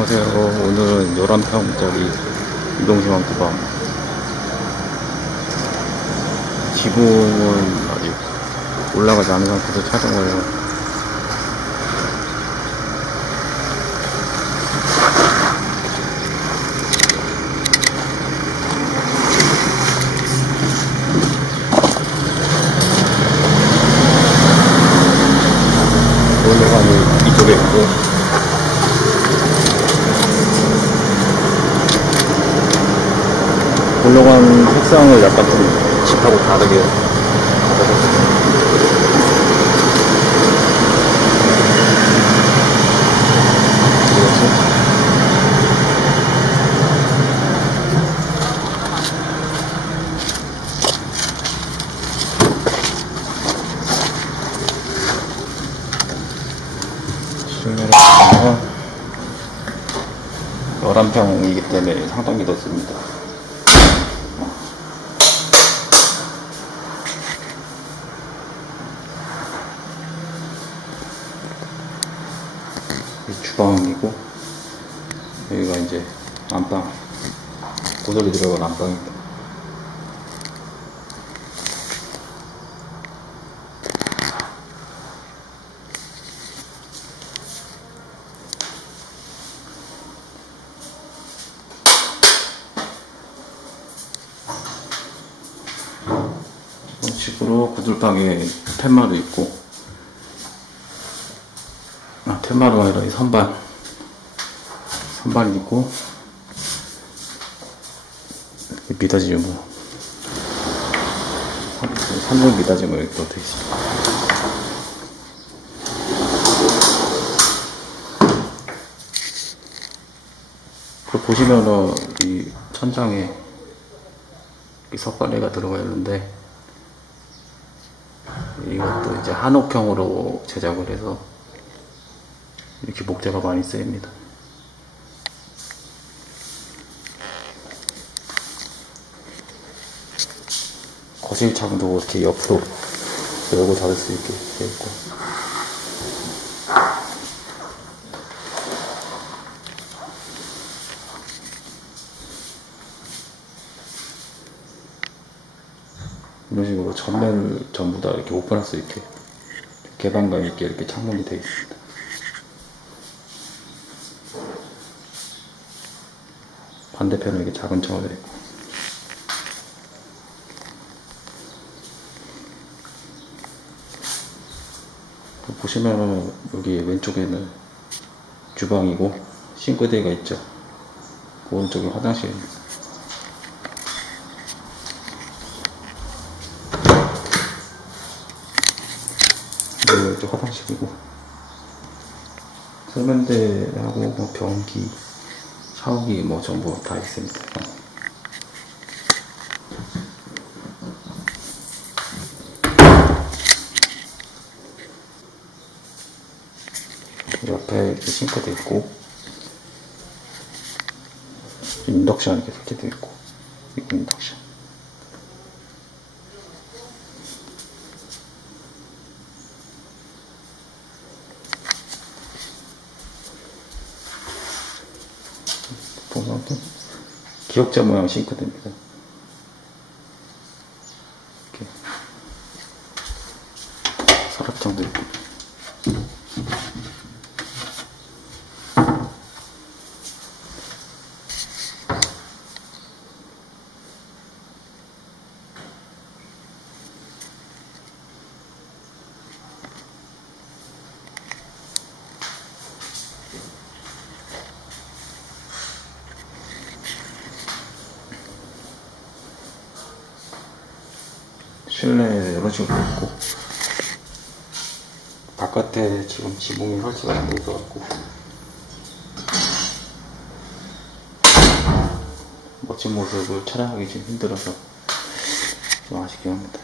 안녕하세요. 오늘은 11평짜리 이동시황 구방. 지붕은 아직 올라가지 않은 상태에서 촬영을 올라가는 이쪽에 있고, 올라간 색상을 약간 좀 집하고 다르게 실내로 11평이기 때문에 상당히 덥습니다. 주방이고, 여기가 이제 안방, 고돌이 들어간 안방입니다. 이런 식으로 구들방에 팻마루 있고, 팻마루가 아니라 이 선반이 있고, 미닫이로 3중 미닫이로 이렇게 또 되어 있습니다. 그 보시면은 이 천장에 이 석가래가 들어가 있는데, 이것도 이제 한옥형으로 제작을 해서 이렇게 목재가 많이 쓰입니다. 거실 창도 이렇게 옆으로 열고 닫을 수 있게 되어 있고, 이런 식으로 전면을 전부 다 이렇게 오픈할 수 있게 개방감 있게 이렇게 창문이 되어 있습니다. 반대편은 이렇게 작은 창호들이 있고, 보시면은 여기 왼쪽에는 주방이고 싱크대가 있죠. 그 오른쪽에 화장실입니다. 이쪽 화장실이고, 세면대하고 뭐 변기, 샤워기 뭐 전부 다 있습니다. 옆에 이렇게 싱크대 있고, 인덕션 이렇게 설치되어 있고, 인덕션. 보면 기역자 모양 싱크대입니다. 이렇게 서랍장도 있고, 실내에 이런 식으로 있고, 바깥에 지금 지붕이 설치가 안 돼 있어갖고 멋진 모습을 촬영하기 좀 힘들어서 좀 아쉽긴 합니다.